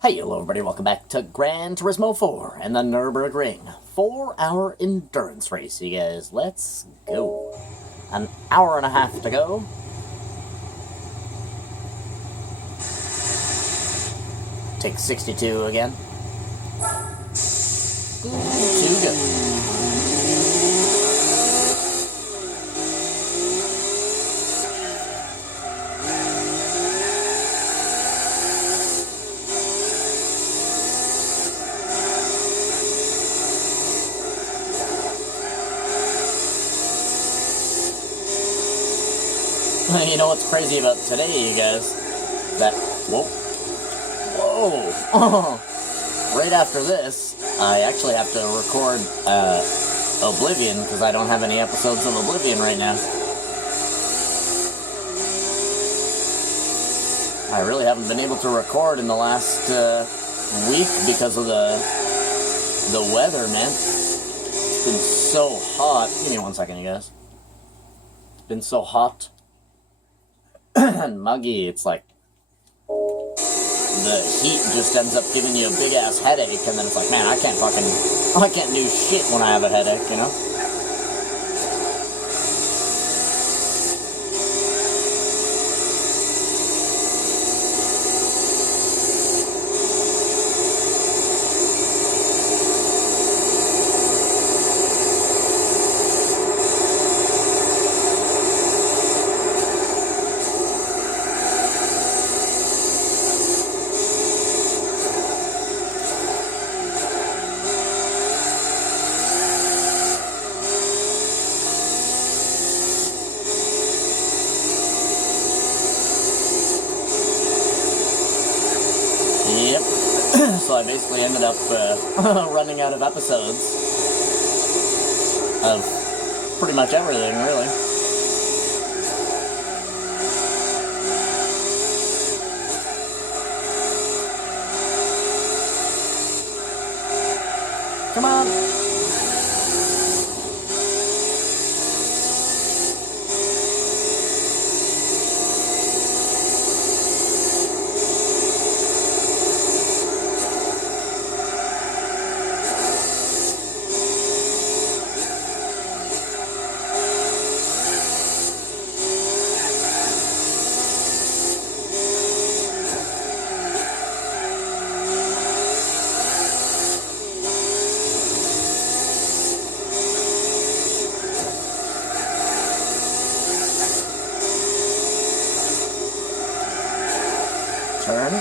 Hey, hello everybody, welcome back to Gran Turismo 4 and the Nürburgring 4-hour endurance race, you guys. Let's go. An hour and a half to go. Take 62 again. Too good. You know what's crazy about today, you guys? That, whoa, right after this, I actually have to record, Oblivion, because I don't have any episodes of Oblivion right now. I really haven't been able to record in the last, week because of the weather, man. It's been so hot. Give me 1 second, you guys. It's been so hot and muggy. It's like the heat just ends up giving you a big ass headache, and then it's like, man, I can't do shit when I have a headache, you know? Yep. So I basically ended up running out of episodes of pretty much everything, really. Come on. Turn.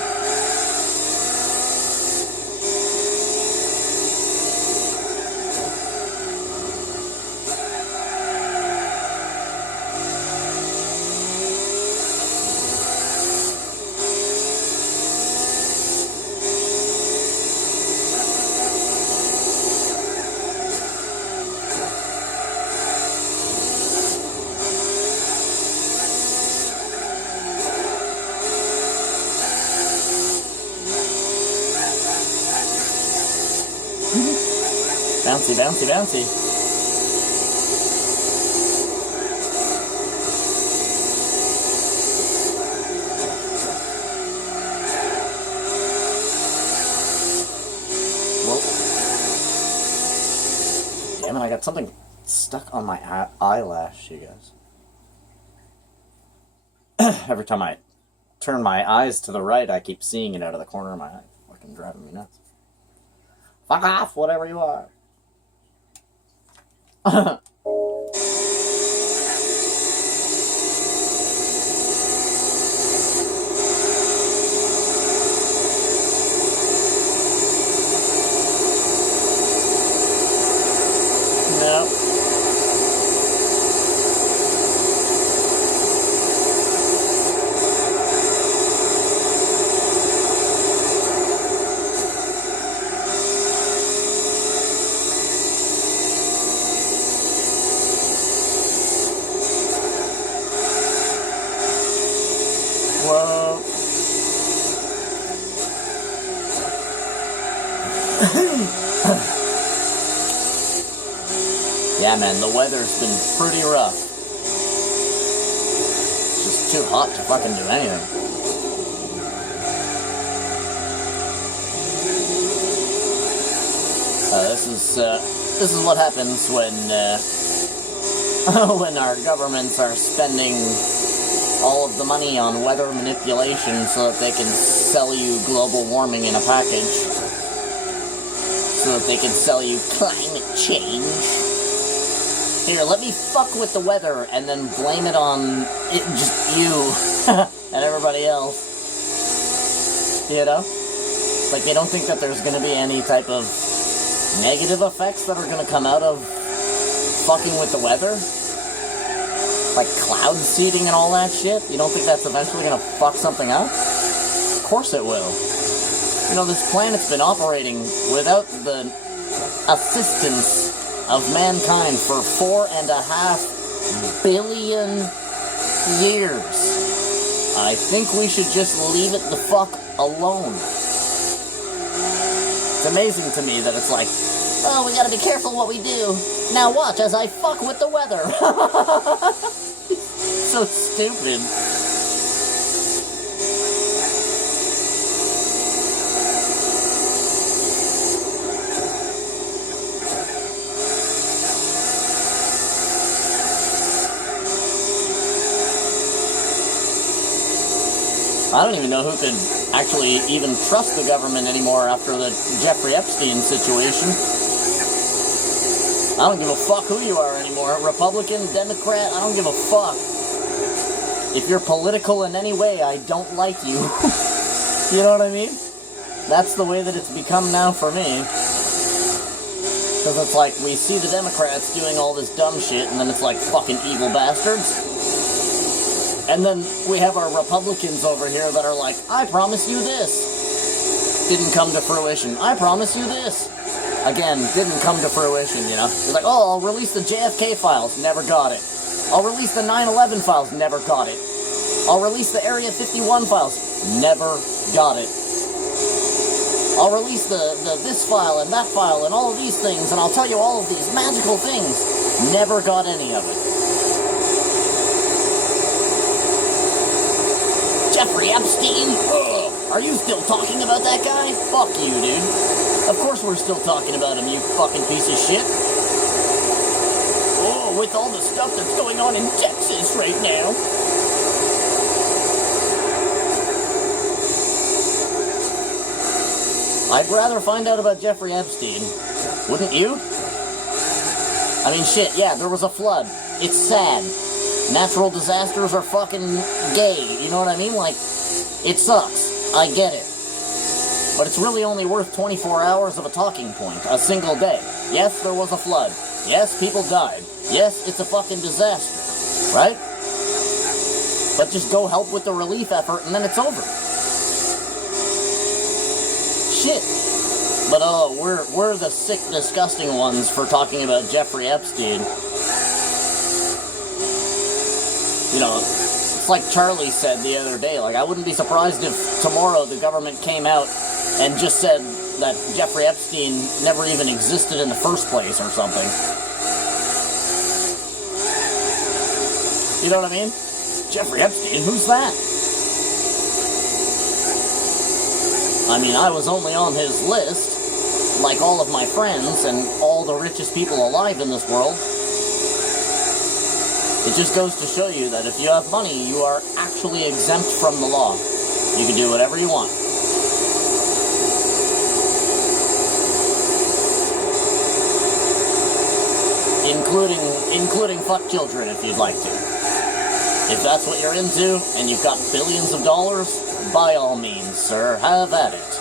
Bouncy, bouncy, bouncy. Whoa. Damn it, I got something stuck on my eyelash, you guys. Every time I turn my eyes to the right, I keep seeing it out of the corner of my eye. Fucking driving me nuts. Fuck off, whatever you are. No. Whoa. Yeah, man, the weather's been pretty rough. It's just too hot to fucking do anything. this is what happens when when our governments are spending all of the money on weather manipulation so that they can sell you global warming in a package, so that they can sell you climate change. Here, let me fuck with the weather and then blame it on just you and everybody else. You know? Like, they don't think that there's going to be any type of negative effects that are going to come out of fucking with the weather? Like cloud seeding and all that shit? You don't think that's eventually going to fuck something up? Of course it will. You know, this planet's been operating without the assistance of mankind for 4.5 billion years. I think we should just leave it the fuck alone. It's amazing to me that it's like, oh, we gotta be careful what we do. Now watch as I fuck with the weather. So stupid. I don't even know who could actually even trust the government anymore after the Jeffrey Epstein situation. I don't give a fuck who you are anymore. Republican, Democrat, I don't give a fuck. If you're political in any way, I don't like you. You know what I mean? That's the way that it's become now for me. Because it's like, we see the Democrats doing all this dumb shit, and then it's like, fucking evil bastards. And then we have our Republicans over here that are like, I promise you this. Didn't come to fruition. I promise you this. Again, didn't come to fruition, you know. It's like, oh, I'll release the JFK files. Never got it. I'll release the 9/11 files. Never got it. I'll release the Area 51 files. Never got it. I'll release the this file and that file and all of these things, and I'll tell you all of these magical things. Never got any of it. Jeffrey Epstein? Ugh. Are you still talking about that guy? Fuck you, dude. Of course we're still talking about him, you fucking piece of shit. Oh, with all the stuff that's going on in Texas right now. I'd rather find out about Jeffrey Epstein. Wouldn't you? I mean, shit, yeah, there was a flood. It's sad. Natural disasters are fucking gay, you know what I mean? Like, it sucks. I get it. But it's really only worth 24 hours of a talking point, a single day. Yes, there was a flood. Yes, people died. Yes, it's a fucking disaster, right? But just go help with the relief effort and then it's over. Shit. But oh, we're the sick, disgusting ones for talking about Jeffrey Epstein. You know, it's like Charlie said the other day, like, I wouldn't be surprised if tomorrow the government came out and just said that Jeffrey Epstein never even existed in the first place or something. You know what I mean? Jeffrey Epstein, who's that? I mean, I was only on his list, like all of my friends and all the richest people alive in this world. It just goes to show you that if you have money, you are actually exempt from the law. You can do whatever you want. Including fuck children if you'd like to. If that's what you're into, and you've got billions of dollars, by all means, sir, have at it.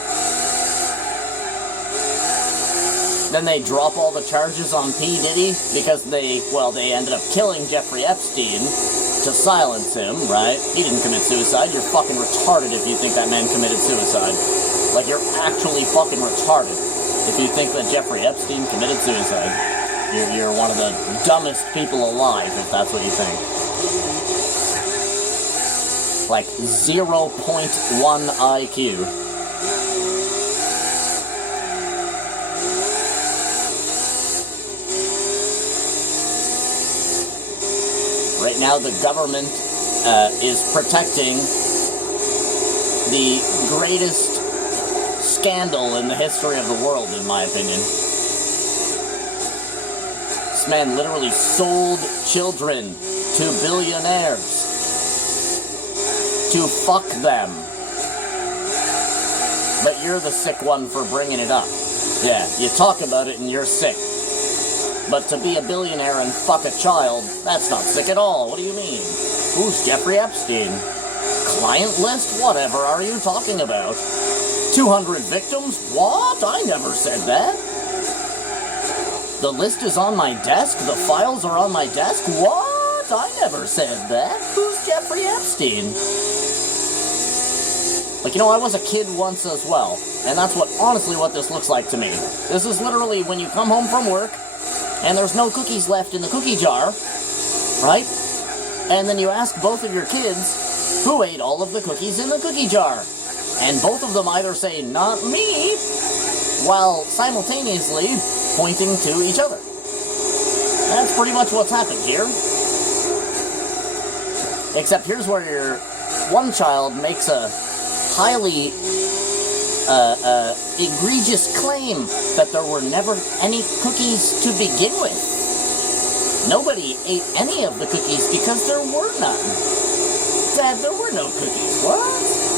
Then they drop all the charges on P. Diddy because they ended up killing Jeffrey Epstein to silence him, right? He didn't commit suicide. You're fucking retarded if you think that man committed suicide. Like, you're actually fucking retarded if you think that Jeffrey Epstein committed suicide. You're one of the dumbest people alive if that's what you think. Like 0.1 IQ. Right now the government is protecting the greatest scandal in the history of the world, in my opinion. This man literally sold children to billionaires to fuck them. But you're the sick one for bringing it up. Yeah, you talk about it and you're sick. But to be a billionaire and fuck a child, that's not sick at all. What do you mean? Who's Jeffrey Epstein? Client list? Whatever are you talking about? 200 victims? What? I never said that. The list is on my desk? The files are on my desk? What? I never said that. Who's Jeffrey Epstein? Like, you know, I was a kid once as well. And that's honestly what this looks like to me. This is literally when you come home from work, and there's no cookies left in the cookie jar, right? And then you ask both of your kids, who ate all of the cookies in the cookie jar? And both of them either say, not me, while simultaneously pointing to each other. That's pretty much what's happened here. Except here's where your one child makes a highly egregious claim that there were never any cookies to begin with. Nobody ate any of the cookies because there were none. Dad, there were no cookies. What?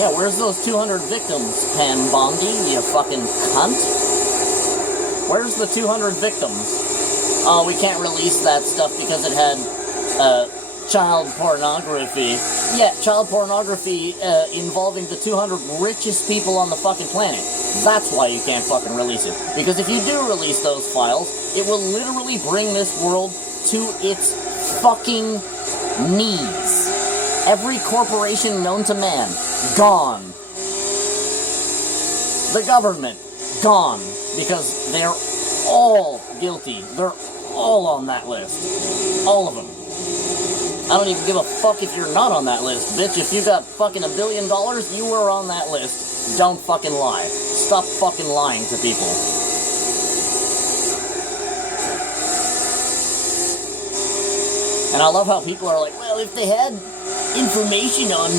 Yeah, where's those 200 victims, Pam Bondi, you fucking cunt? Where's the 200 victims? Oh, we can't release that stuff because it had, child pornography. Yeah, child pornography involving the 200 richest people on the fucking planet. That's why you can't fucking release it. Because if you do release those files, it will literally bring this world to its fucking knees. Every corporation known to man, gone. The government, gone. Because they're all guilty. They're all on that list. All of them. I don't even give a fuck if you're not on that list, bitch. If you got fucking $1 billion, you were on that list. Don't fucking lie. Stop fucking lying to people. And I love how people are like, well, if they had information on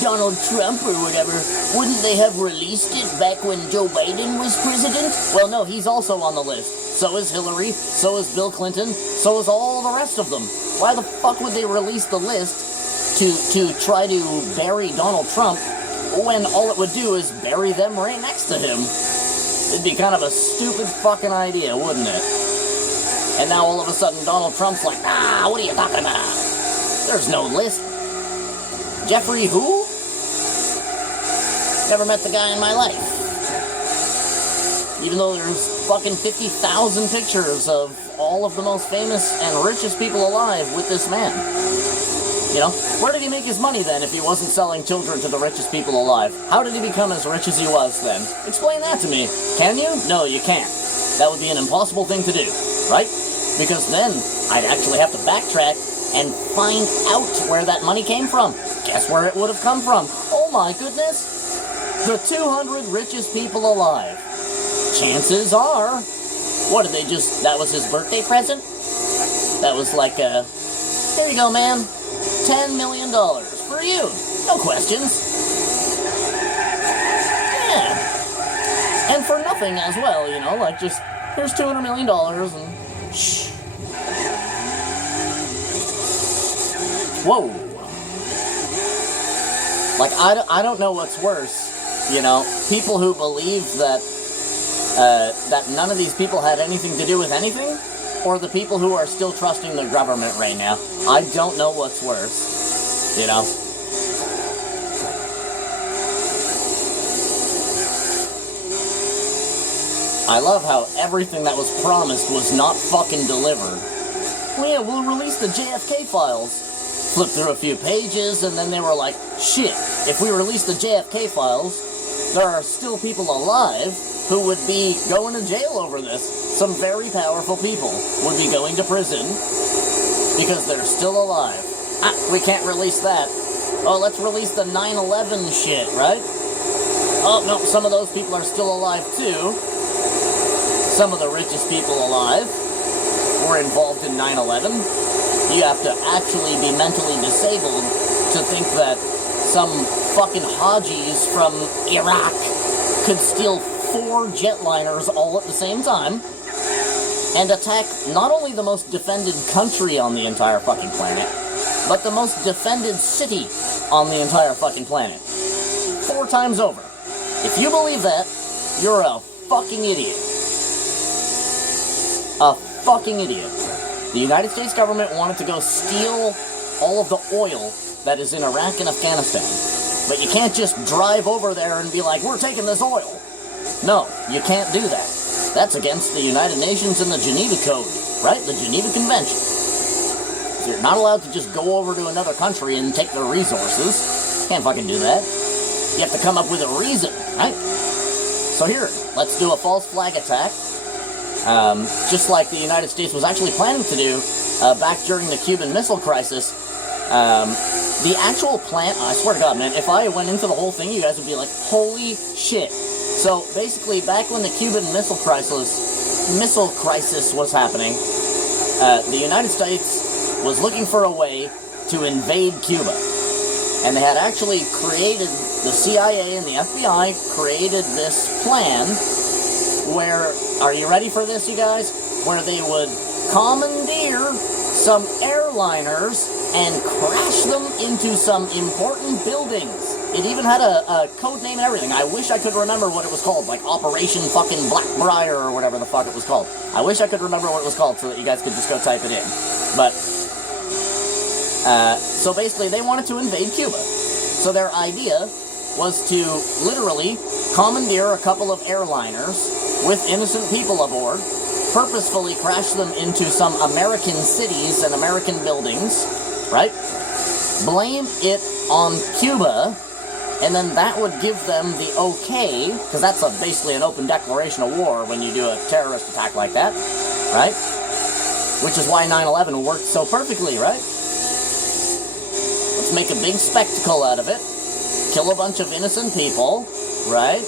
Donald Trump or whatever, wouldn't they have released it back when Joe Biden was president? Well, no, he's also on the list. So is Hillary, so is Bill Clinton, so is all the rest of them. Why the fuck would they release the list to try to bury Donald Trump when all it would do is bury them right next to him? It'd be kind of a stupid fucking idea, wouldn't it? And now all of a sudden Donald Trump's like, what are you talking about? There's no list. Jeffrey who? Never met the guy in my life. Even though there's fucking 50,000 pictures of all of the most famous and richest people alive with this man. You know, where did he make his money then if he wasn't selling children to the richest people alive? How did he become as rich as he was then? Explain that to me. Can you? No, you can't. That would be an impossible thing to do, right? Because then I'd actually have to backtrack and find out where that money came from. Guess where it would have come from? Oh my goodness. The 200 richest people alive. Chances are, what did they just, that was his birthday present? That was like here you go, man, $10 million for you, no questions. Yeah, and for nothing as well, you know, like just, here's $200 million and shh. Whoa. Like, I don't know what's worse, you know, people who believe that that none of these people had anything to do with anything, or the people who are still trusting the government right now. I don't know what's worse, you know. I love how everything that was promised was not fucking delivered. Well, yeah, we'll release the JFK files. Flip through a few pages, and then they were like, shit, if we release the JFK files, there are still people alive who would be going to jail over this. Some very powerful people would be going to prison because they're still alive. We can't release that. Oh, let's release the 9/11 shit, right? Oh, no, some of those people are still alive too. Some of the richest people alive were involved in 9/11. You have to actually be mentally disabled to think that some fucking Hajis from Iraq could steal 4 jetliners all at the same time and attack not only the most defended country on the entire fucking planet, but the most defended city on the entire fucking planet. 4 times over. If you believe that, you're a fucking idiot. A fucking idiot. The United States government wanted to go steal all of the oil that is in Iraq and Afghanistan. But you can't just drive over there and be like, we're taking this oil. No, you can't do that. That's against the United Nations and the Geneva Code, right? The Geneva Convention. So you're not allowed to just go over to another country and take their resources. Can't fucking do that. You have to come up with a reason, right? So here, let's do a false flag attack. Just like the United States was actually planning to do back during the Cuban Missile Crisis. The actual plan, I swear to God, man, if I went into the whole thing, you guys would be like, holy shit. So basically, back when the Cuban Missile Crisis was happening, the United States was looking for a way to invade Cuba. And they had actually created, the CIA and the FBI created this plan where, are you ready for this, you guys? Where they would commandeer some airliners and crash them into some important buildings. It even had a code name and everything. I wish I could remember what it was called, like Operation fucking Blackbriar or whatever the fuck it was called. I wish I could remember what it was called so that you guys could just go type it in. But, so basically they wanted to invade Cuba. So their idea was to literally commandeer a couple of airliners with innocent people aboard, purposefully crash them into some American cities and American buildings, right? Blame it on Cuba, and then that would give them the okay, because that's basically an open declaration of war when you do a terrorist attack like that, right? Which is why 9/11 worked so perfectly, right? Let's make a big spectacle out of it, kill a bunch of innocent people, right?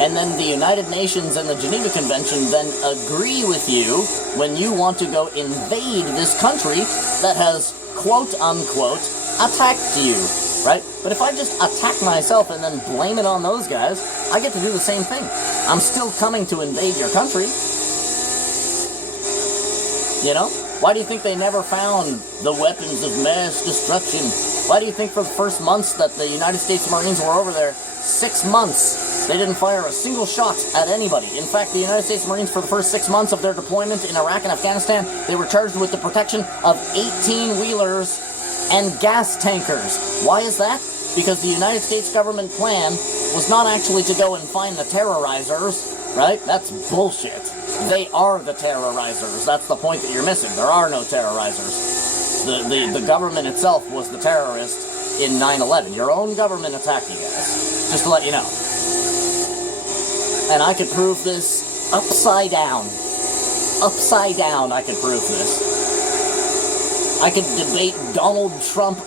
And then the United Nations and the Geneva Convention then agree with you when you want to go invade this country that has, quote-unquote, attacked you, right? But if I just attack myself and then blame it on those guys, I get to do the same thing. I'm still coming to invade your country. You know? Why do you think they never found the weapons of mass destruction? Why do you think for the first months that the United States Marines were over there, 6 months, they didn't fire a single shot at anybody? In fact, the United States Marines, for the first 6 months of their deployment in Iraq and Afghanistan, they were charged with the protection of 18-wheelers and gas tankers. Why is that? Because the United States government plan was not actually to go and find the terrorizers, right? That's bullshit. They are the terrorizers. That's the point that you're missing. There are no terrorizers. The government itself was the terrorist in 9/11. Your own government attacked you guys. Just to let you know. And I could prove this upside down. Upside down, I could prove this. I could debate Donald Trump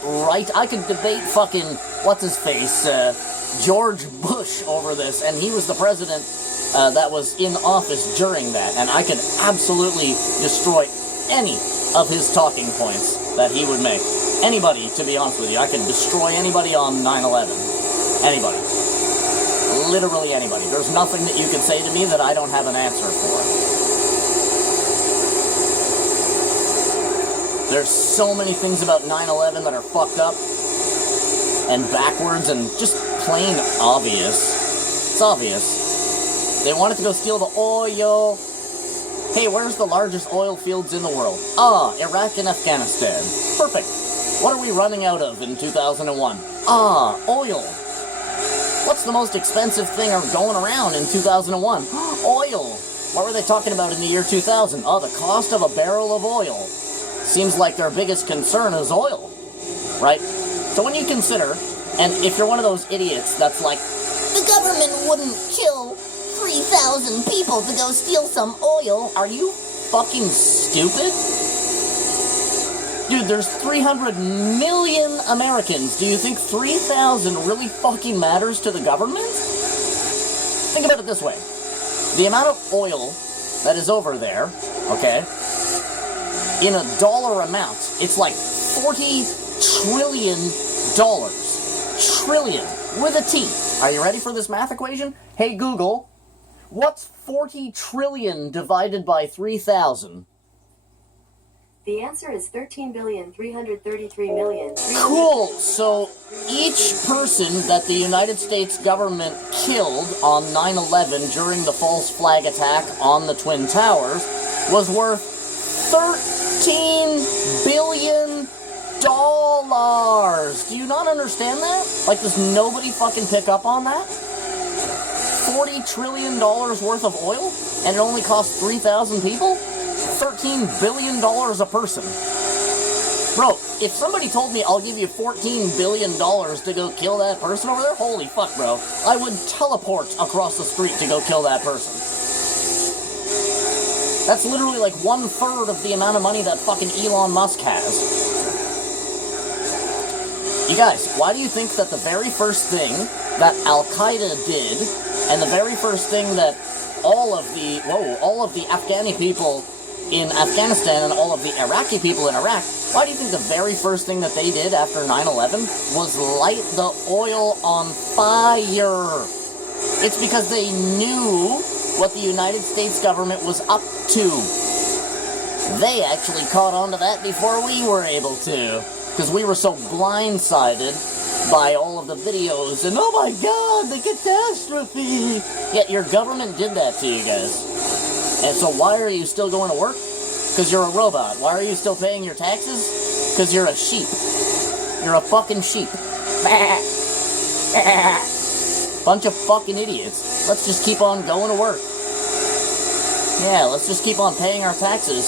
I could debate fucking, what's-his-face, George Bush over this, and he was the president that was in office during that, and I could absolutely destroy any of his talking points that he would make. Anybody, to be honest with you, I could destroy anybody on 9/11. Anybody. Literally anybody. There's nothing that you can say to me that I don't have an answer for. There's so many things about 9/11 that are fucked up and backwards and just plain obvious. It's obvious. They wanted to go steal the oil. Hey, where's the largest oil fields in the world? Ah, Iraq and Afghanistan. Perfect. What are we running out of in 2001? Ah, oil. What's the most expensive thing going around in 2001? Oil. What were they talking about in the year 2000? Oh, the cost of a barrel of oil. Seems like their biggest concern is oil, right? So when you consider, and if you're one of those idiots that's like, the government wouldn't kill 3,000 people to go steal some oil, are you fucking stupid? Dude, there's 300 million Americans. Do you think 3,000 really fucking matters to the government? Think about it this way. The amount of oil that is over there, okay, in a dollar amount, it's like $40 trillion. Trillion. With a T. Are you ready for this math equation? Hey Google, what's 40 trillion divided by 3,000? The answer is 13,333,000,000. Cool! So each person that the United States government killed on 9/11 during the false flag attack on the Twin Towers was worth $13 billion. Do you not understand that? Like, does nobody fucking pick up on that? $40 trillion worth of oil, and it only costs 3,000 people? $13 billion a person. Bro, if somebody told me I'll give you $14 billion to go kill that person over there, holy fuck, bro. I would teleport across the street to go kill that person. That's literally like 1/3 of the amount of money that fucking Elon Musk has. You guys, why do you think that the very first thing that Al-Qaeda did, and the very first thing that all of the Afghani people in Afghanistan and all of the Iraqi people in Iraq, why do you think the very first thing that they did after 9/11 was light the oil on fire? It's because they knew what the United States government was up to. They actually caught on to that before we were able to, because we were so blindsided by all of the videos and, oh my god, the catastrophe! Yet your government did that to you guys. And so why are you still going to work? Because you're a robot. Why are you still paying your taxes? Because you're a sheep. You're a fucking sheep. Bunch of fucking idiots. Let's just keep on going to work. Yeah, let's just keep on paying our taxes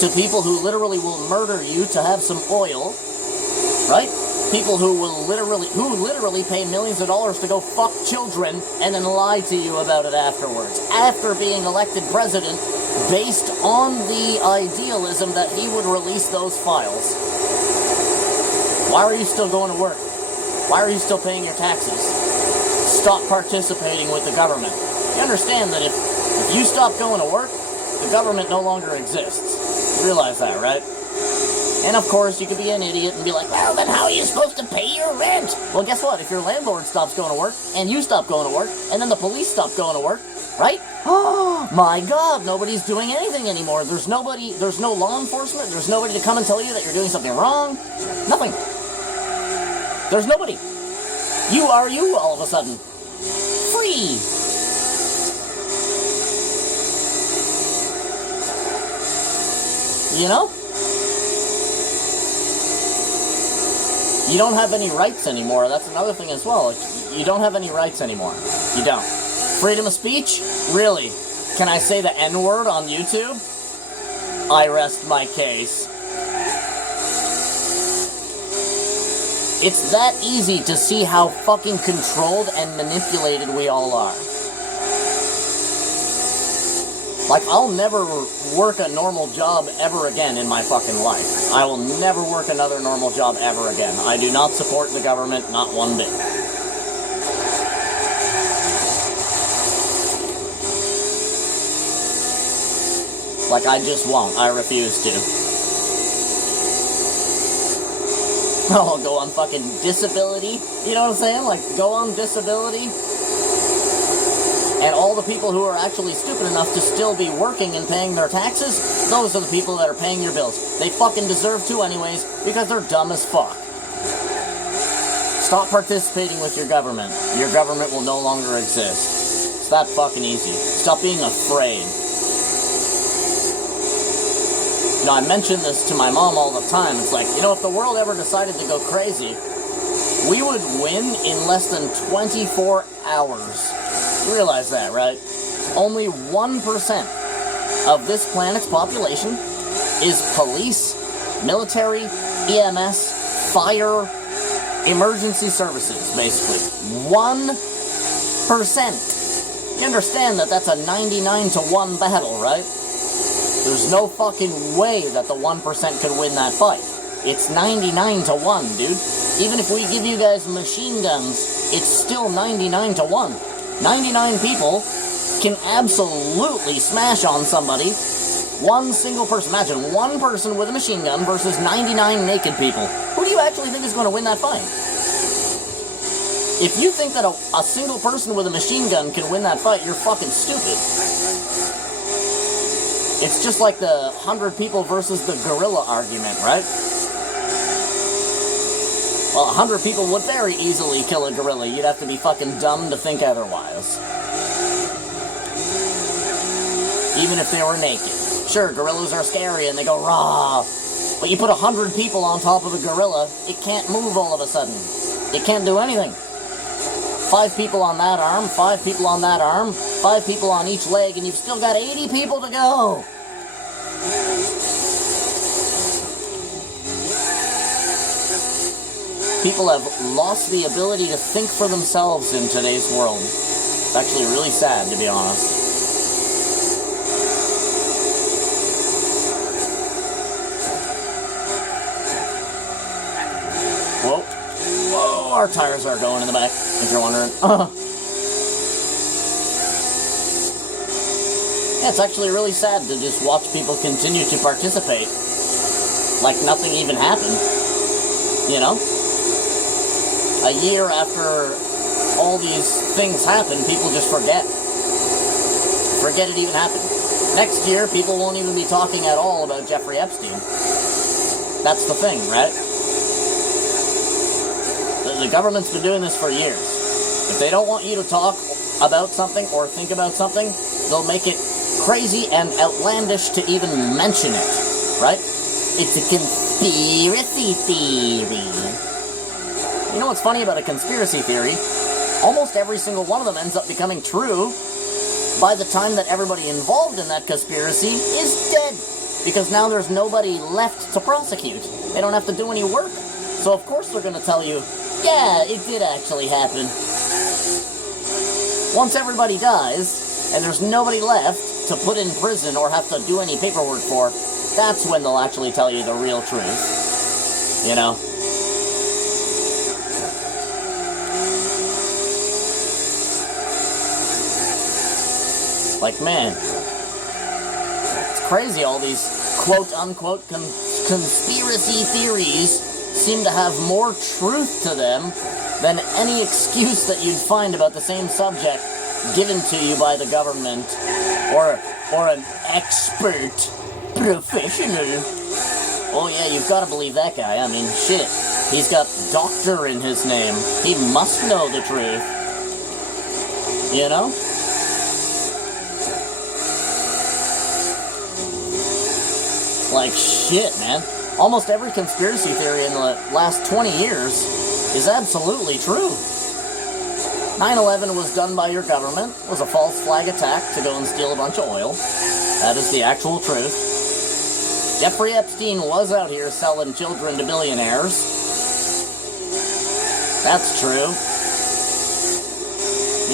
to people who literally will murder you to have some oil, right? People who literally pay millions of dollars to go fuck children and then lie to you about it afterwards, after being elected president, based on the idealism that he would release those files. Why are you still going to work? Why are you still paying your taxes? Stop participating with the government. You understand that if you stop going to work, the government no longer exists. You realize that, right? And of course, you could be an idiot and be like, well, then how are you supposed to pay your rent? Well, guess what? If your landlord stops going to work, and you stop going to work, and then the police stop going to work, right? Oh, my God, nobody's doing anything anymore. There's no law enforcement. There's nobody to come and tell you that you're doing something wrong. Nothing. There's nobody. You are you all of a sudden. Free. You know? You don't have any rights anymore. That's another thing as well. You don't have any rights anymore. You don't. Freedom of speech? Really? Can I say the N-word on YouTube? I rest my case. It's that easy to see how fucking controlled and manipulated we all are. Like, I'll never work a normal job ever again in my fucking life. I will never work another normal job ever again. I do not support the government, not one bit. Like, I just won't. I refuse to. I'll go on fucking disability. You know what I'm saying? Like, go on disability. And all the people who are actually stupid enough to still be working and paying their taxes, those are the people that are paying your bills. They fucking deserve to anyways, because they're dumb as fuck. Stop participating with your government. Your government will no longer exist. It's that fucking easy. Stop being afraid. You know, I mention this to my mom all the time. It's like, you know, if the world ever decided to go crazy, we would win in less than 24 hours. You realize that, right? Only 1% of this planet's population is police, military, EMS, fire, emergency services, basically. 1%. You understand that that's a 99-to-1 battle, right? There's no fucking way that the 1% could win that fight. It's 99-to-1, dude. Even if we give you guys machine guns, it's still 99-to-1. 99 people can absolutely smash on somebody. One single person. Imagine one person with a machine gun versus 99 naked people. Who do you actually think is going to win that fight? If you think that a single person with a machine gun can win that fight, you're fucking stupid. It's just like the 100 people versus the gorilla argument, right? Well, 100 people would very easily kill a gorilla. You'd have to be fucking dumb to think otherwise. Even if they were naked. Sure, gorillas are scary and they go raw. But you put 100 people on top of a gorilla, it can't move all of a sudden. It can't do anything. 5 people on that arm, 5 people on that arm, 5 people on each leg, and you've still got 80 people to go. People have lost the ability to think for themselves in today's world. It's actually really sad, to be honest. Whoa. Whoa, our tires are going in the back, if you're wondering. Yeah, it's actually really sad to just watch people continue to participate like nothing even happened. You know? A year after all these things happen, people just forget. Forget it even happened. Next year, people won't even be talking at all about Jeffrey Epstein. That's the thing, right? The government's been doing this for years. If they don't want you to talk about something or think about something, they'll make it crazy and outlandish to even mention it, right? It's a conspiracy theory. You know what's funny about a conspiracy theory? Almost every single one of them ends up becoming true by the time that everybody involved in that conspiracy is dead. Because now there's nobody left to prosecute. They don't have to do any work. So of course they're going to tell you, yeah, it did actually happen. Once everybody dies, and there's nobody left to put in prison or have to do any paperwork for, that's when they'll actually tell you the real truth. You know? Like, man, it's crazy all these quote-unquote conspiracy theories seem to have more truth to them than any excuse that you'd find about the same subject given to you by the government or an expert professional. Oh yeah, you've got to believe that guy. I mean, shit. He's got doctor in his name. He must know the truth. You know? Like, shit, man. Almost every conspiracy theory in the last 20 years is absolutely true. 9/11 was done by your government, was a false flag attack to go and steal a bunch of oil. That is the actual truth. Jeffrey Epstein was out here selling children to billionaires. That's true.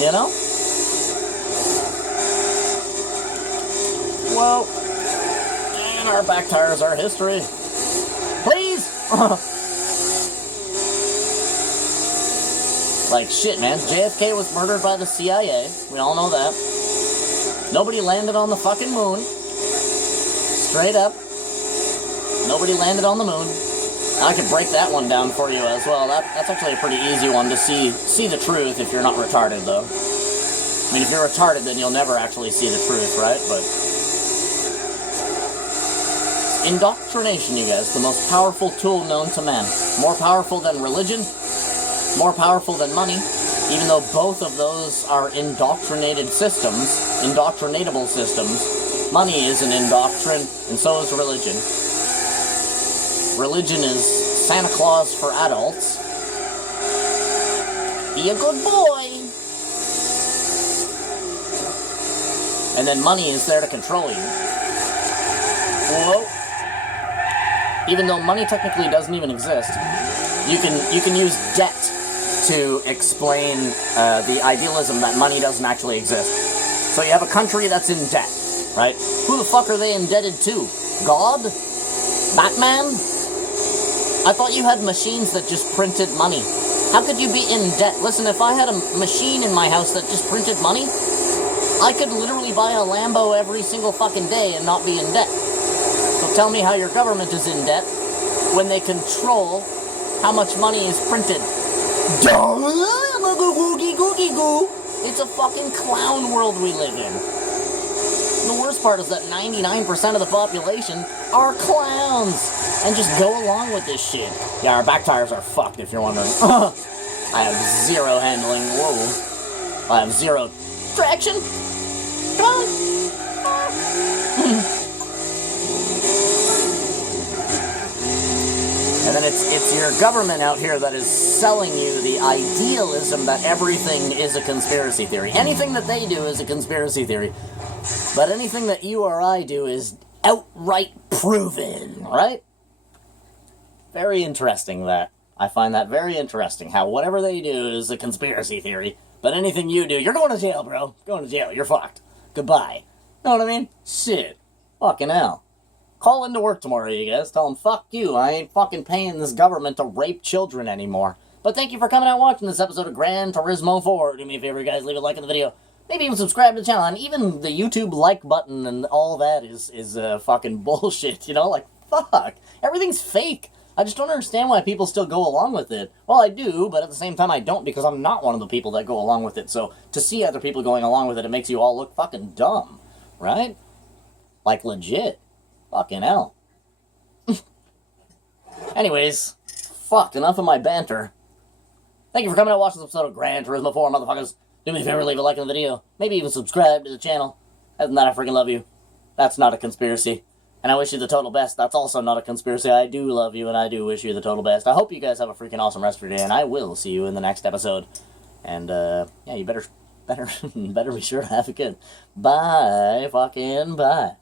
You know? Well, and our back tires are history. Please! Like, shit, man. JFK was murdered by the CIA. We all know that. Nobody landed on the fucking moon. Straight up. Nobody landed on the moon. I could break that one down for you as well. That's actually a pretty easy one to see the truth if you're not retarded, though. I mean, if you're retarded, then you'll never actually see the truth, right? But indoctrination, you guys, the most powerful tool known to man. More powerful than religion, more powerful than money, even though both of those are indoctrinated systems, indoctrinatable systems. Money is an indoctrine, and so is religion. Religion is Santa Claus for adults. Be a good boy. And then money is there to control you. Whoa. Even though money technically doesn't even exist, you can use debt to explain the idealism that money doesn't actually exist. So you have a country that's in debt, right? Who the fuck are they indebted to? God? Batman? I thought you had machines that just printed money. How could you be in debt? Listen, if I had a machine in my house that just printed money, I could literally buy a Lambo every single fucking day and not be in debt. So tell me how your government is in debt when they control how much money is printed. Boo-hoo! It's a fucking clown world we live in. The worst part is that 99% of the population are clowns and just go along with this shit. Yeah, our back tires are fucked, if you're wondering. I have zero handling. Whoa. I have zero traction. Come on. And then it's your government out here that is selling you the idealism that everything is a conspiracy theory. Anything that they do is a conspiracy theory. But anything that you or I do is outright proven, right? Very interesting that. I find that very interesting, how whatever they do is a conspiracy theory, but anything you do, you're going to jail, bro. Going to jail. You're fucked. Goodbye. Know what I mean? Shit. Fucking hell. Call into work tomorrow, you guys. Tell them, fuck you. I ain't fucking paying this government to rape children anymore. But thank you for coming out and watching this episode of Gran Turismo 4. Do me a favor, guys. Leave a like on the video. Maybe even subscribe to the channel. And even the YouTube like button and all that is fucking bullshit, you know? Like, fuck. Everything's fake. I just don't understand why people still go along with it. Well, I do, but at the same time I don't, because I'm not one of the people that go along with it. So, to see other people going along with it, it makes you all look fucking dumb. Right? Like, legit. Fucking hell. Anyways, fuck, enough of my banter. Thank you for coming out and watching this episode of Gran Turismo 4, motherfuckers. Do me a favor, leave a like on the video. Maybe even subscribe to the channel. Other than that, I freaking love you. That's not a conspiracy. And I wish you the total best. That's also not a conspiracy. I do love you, and I do wish you the total best. I hope you guys have a freaking awesome rest of your day, and I will see you in the next episode. And, yeah, you better be sure to have it good. Bye, fucking bye.